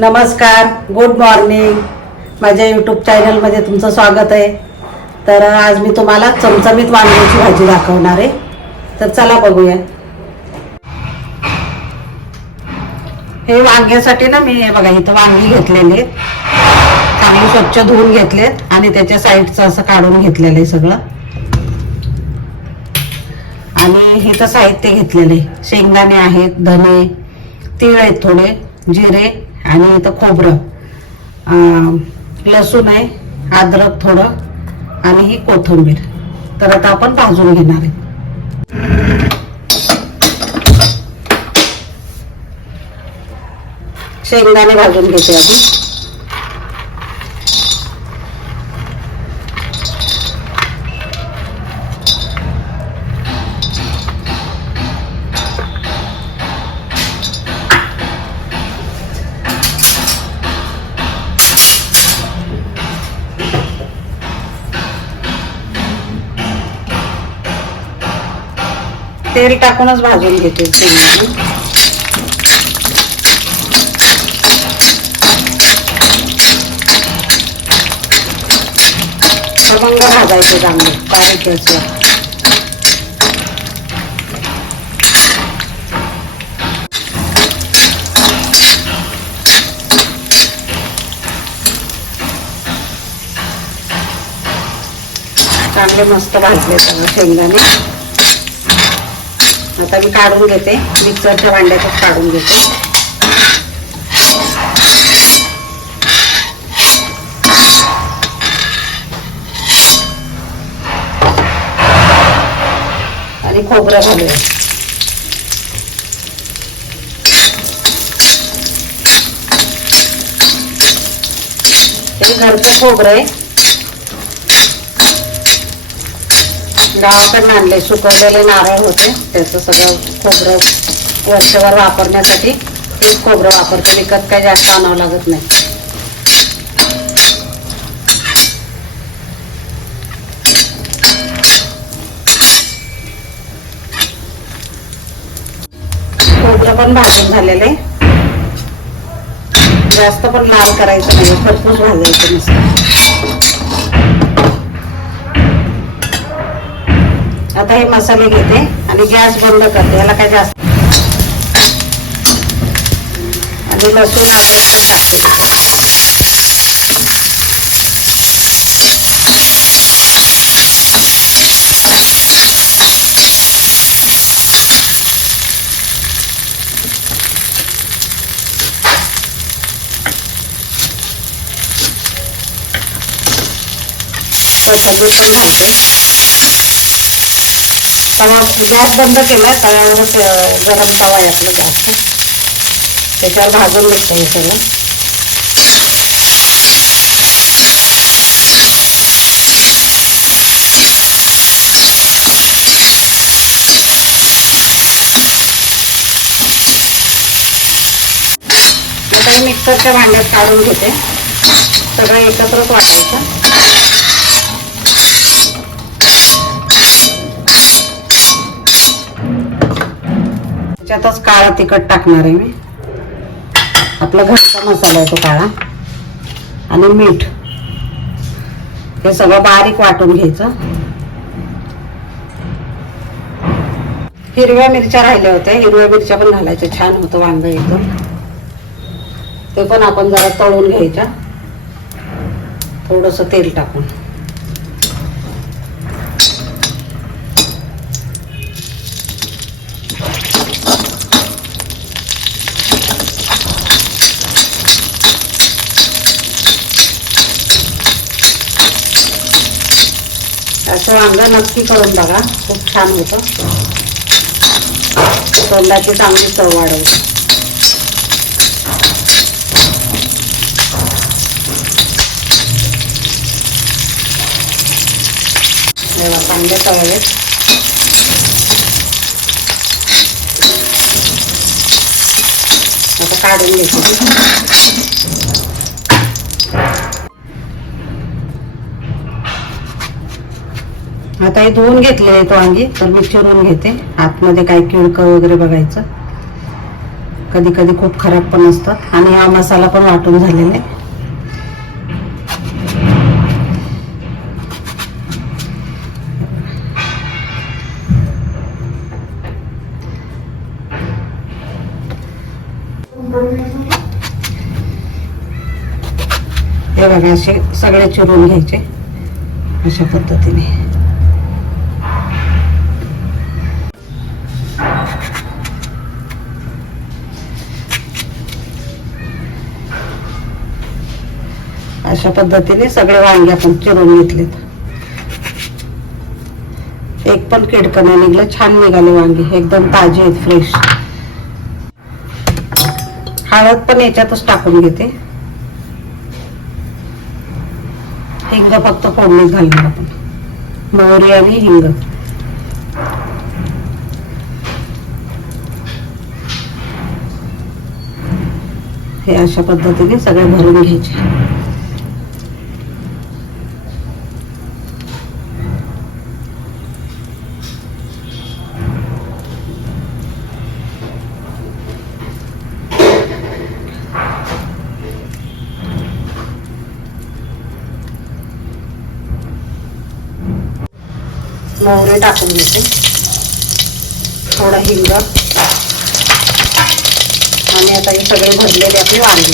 नमस्कार good morning माझ्या YouTube चॅनलमध्ये तुमचं स्वागत आहे. तर आज मी तुम्हाला चमचमीत वांग्याची भाजी दाखवणार आहे. तर चला बघूया. हे वांग्यासाठी ना मी हे बघा इथं वांगी घेतलेले चांगली स्वच्छ धुवून घेतलेत आणि त्याच्या साईडचं असं काढून घेतलेलं आहे सगळं. आणि इथं साहित्य घेतलेले शेंगदाणे आहेत धने तीळ आहेत थोडे जिरे आणि इथं खोबरं. लसूण आहे अद्रक थोडं आणि ही कोथिंबीर. तर आता आपण भाजून घेणार आहे. शेंगदाणे भाजून घेते आधी तेल टाकूनच भाजून घेते शेंगदाणे खमंग भाजायचे चांगले करायचे असं चांगले मस्त भाजले सगळं शेंगदाणे. आता मी काढून घेते. मिक्सरच्या भांड्यातच काढून घेते. आणि खोबरं घालूया. हे घरचं खोबरं आहे. गावाकडनं आणले सुकवलेले नारळ होते. त्याचं सगळं खोबरं वर्षभर वापरण्यासाठी तेच खोबरं वापरते. विकत काही जास्त आणावं लागत नाही. खोबरं पण भाजून झालेलं. आहे जास्त पण लाल करायचं नाही. खरपूस भाजायचं नसतं. आता हे मसाले घेते आणि गॅस बंद करते याला काय जास्त आणि लसूण अद्रक पण टाकते. कोथिंबीर पण घालते. तवा गॅस बंद केला तव्यावरच गरम तवा आहे आपला जास्त. त्याच्यावर भाजून घेते हे सगळं. आता हे मिक्सरच्या भांड्यात काढून घेते. सगळं एकत्रच वाटायचं. त्याच्यातच काळा तिखट टाकणार आहे मी. आपला घरचा मसाला आहे तो काळा. आणि मीठ. हे सगळं बारीक वाटून घ्यायचं. हिरव्या मिरच्या राहिल्या होत्या. हिरव्या मिरच्या पण घालायच्या. छान होतं वांग एकदम. ते पण आपण जरा तळून घ्यायच्या. थोडस तेल टाकून. असं वांग नक्की करून बघा. खूप छान होतं. तोंडाची चांगली चव वाढवते तेव्हा चांगले तळले आता काढून घेतो. आता हे धुवून घेतले तो वांगी तर मी चिरून घेते. आतमध्ये काय किडकं वगैरे बघायचं. कधी कधी खूप खराब पण असतात. आणि हा मसाला पण वाटून झालेला आहे. हे बघा असे सगळे चिरून घ्यायचे अशा पद्धतीने. अशा पद्धतीने सगळे वांगे आपण चिरून घेतलेत. एक पण किडकं नाही निघलं छान निघाले वांगे. एकदम ताजे आहेत फ्रेश हळद पण याच्यातच टाकून घेते. हिंग फक्त फोडणीत घालणार आपण. मोहरी आणि हिंग. हे अशा पद्धतीने सगळे भरून घ्यायचे. मोहरे टाकून घेते. थोडा हिंग. आणि आता हे सगळे भरलेले आपले वांगे.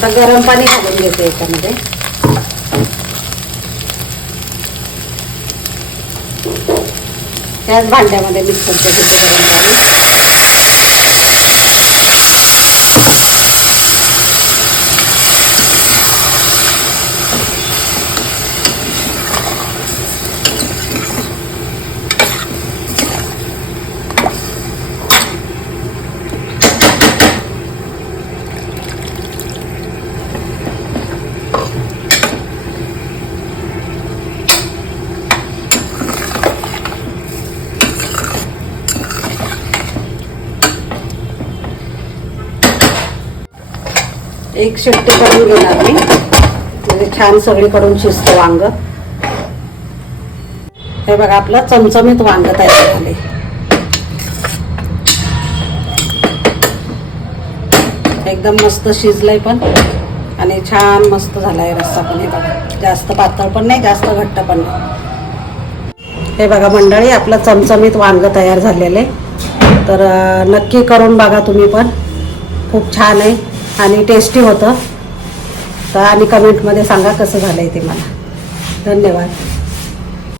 आता गरम पाणी घालून घेते याच्यामध्ये. त्याच भांड्यामध्ये मिक्स करते गरम पाणी. एक शिट्टी करून घेणार मी. म्हणजे छान सगळीकडून शिजतं वांग. हे बघा आपलं चमचमीत वांग तयार झाले. एकदम मस्त शिजलंय पण. आणि छान मस्त झालाय रस्सा पण. हे बघा जास्त पातळ पण नाही जास्त घट्ट पण नाही. हे बघा मंडळी आपलं चमचमीत वांग तयार झालेलं आहे. तर नक्की करून बघा तुम्ही पण. खूप छान आहे. आणि टेस्टी होतं. तर आणि कमेंटमध्ये सांगा कसं झालं आहे ते मला. धन्यवाद.